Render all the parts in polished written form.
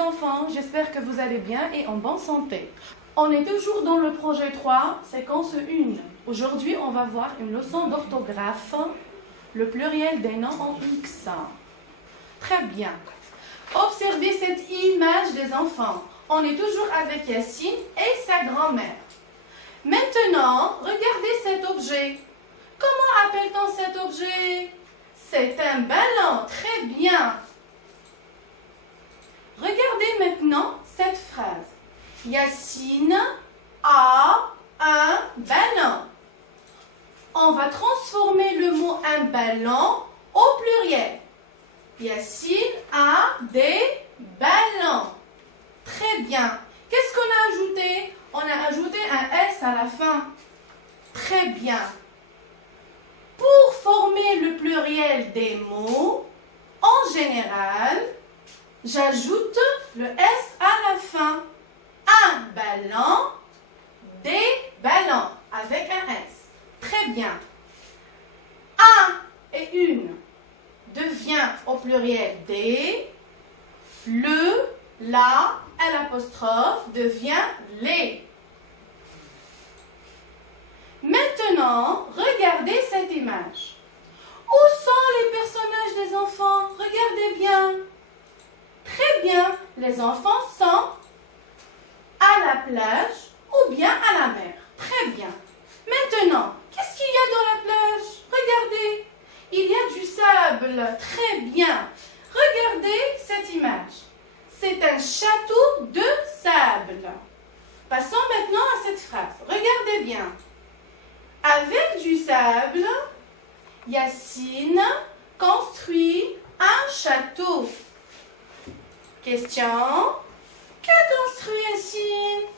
les enfants, j'espère que vous allez bien et en bonne santé. On est toujours dans le projet 3, séquence 1. Aujourd'hui, on va voir une leçon d'orthographe, le pluriel des noms en X. Très bien. Observez cette image des enfants. On est toujours avec Yacine et sa grand-mère. Maintenant, regardez cet objet. Comment appelle-t-on cet objet? C'est un ballon. Très bien. Regardez maintenant cette phrase. Yacine a un ballon. On va transformer le mot un ballon au pluriel. Yacine a des ballons. Très bien. Qu'est-ce qu'on a ajouté? On a ajouté un S à la fin. Très bien. Pour former le pluriel des mots, en général, j'ajoute le S à la fin. Un ballon, des ballons, avec un S. Très bien. Un et une devient au pluriel des. Le, la, et l'apostrophe devient les. Maintenant, regardez cette image. Où sont les personnages des enfants? Regardez bien. Très bien, les enfants sont à la plage ou bien à la mer. Très bien. Maintenant, qu'est-ce qu'il y a dans la plage? Regardez, il y a du sable. Très bien. Regardez cette image. C'est un château de sable. Passons maintenant à cette phrase. Regardez bien. Avec du sable, Yacine construit un château. Question. Qu'a construit Yacine?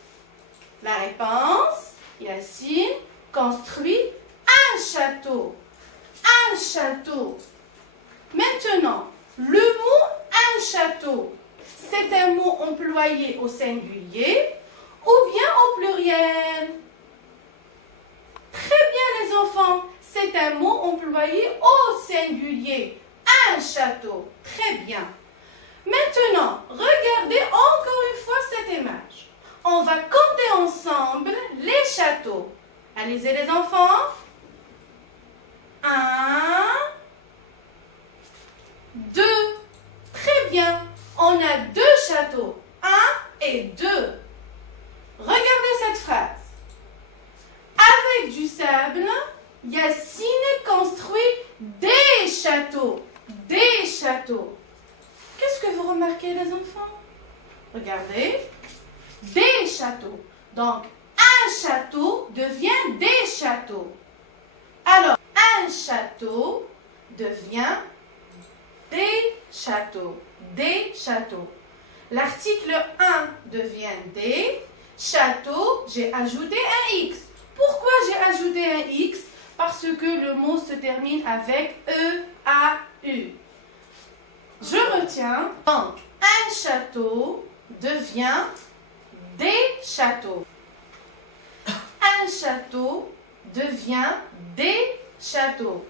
La réponse, Yacine construit un château. Un château. Maintenant, le mot un château, c'est un mot employé au singulier ou bien au pluriel? Très bien les enfants, c'est un mot employé au singulier. Un château. Très bien. Maintenant, regardez encore une fois cette image. On va compter ensemble les châteaux. Allez-y les enfants. 1, 2. Très bien. On a 2 châteaux. 1 et 2. Regardez cette phrase. Avec du sable, Yacine construit des châteaux. Des châteaux. Qu'est-ce que vous remarquez les enfants? Regardez. Des châteaux. Donc, un château devient des châteaux. Alors, un château devient des châteaux. Des châteaux. L'article 1 devient des châteaux. J'ai ajouté un X. Pourquoi j'ai ajouté un X? Parce que le mot se termine avec E-A-U. Je retiens. Donc, un château devient des châteaux. Un château devient des châteaux.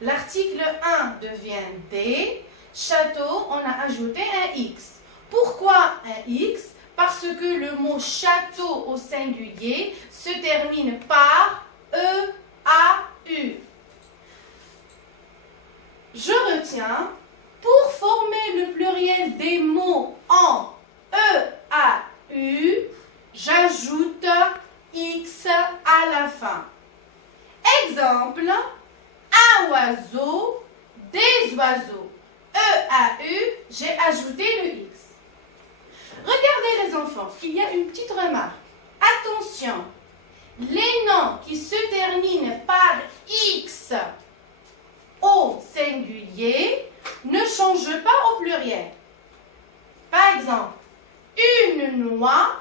L'article 1 devient des châteaux. On a ajouté un X. Pourquoi un X? Parce que le mot château au singulier se termine par E-A-U. Je retiens, pour former le pluriel des mots en E-A-U, j'ajoute X à la fin. Exemple, un oiseau, des oiseaux. E-A-U, j'ai ajouté le X. Regardez les enfants, il y a une petite remarque. Attention, les noms qui se terminent par X au singulier ne changent pas au pluriel. Par exemple, une noix,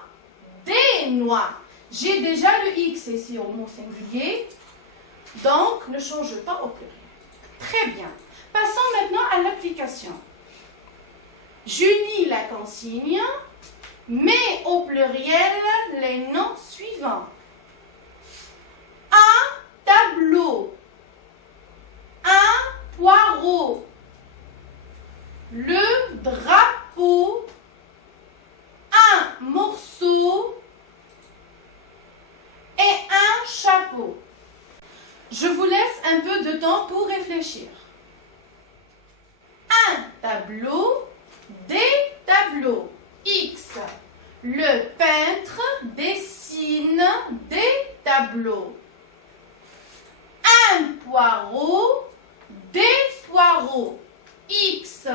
des noix. J'ai déjà le X ici au mot singulier, donc ne change pas au pluriel. Très bien. Passons maintenant à l'application. Je lis la consigne, mets au pluriel les noms suivants. Un tableau, un poireau, le drapeau, temps pour réfléchir. Un tableau, des tableaux. X. Le peintre dessine des tableaux. Un poireau, des poireaux. X.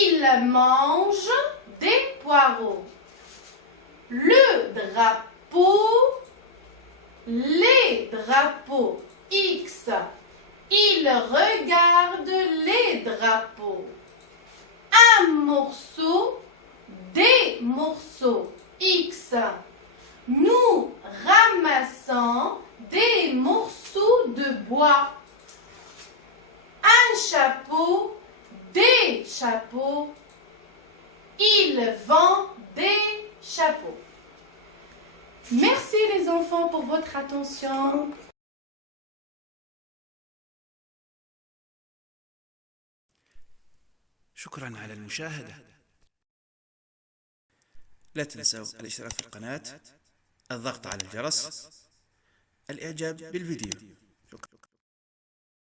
Il mange des poireaux. Le drapeau, les drapeaux. X. Il regarde les drapeaux. Un morceau, des morceaux. X. Nous ramassons des morceaux de bois. Un chapeau, des chapeaux. Il vend des chapeaux. Merci les enfants pour votre attention. شكرا على المشاهدة. لا تنسوا الاشتراك في القناة، الضغط على الجرس، الإعجاب بالفيديو.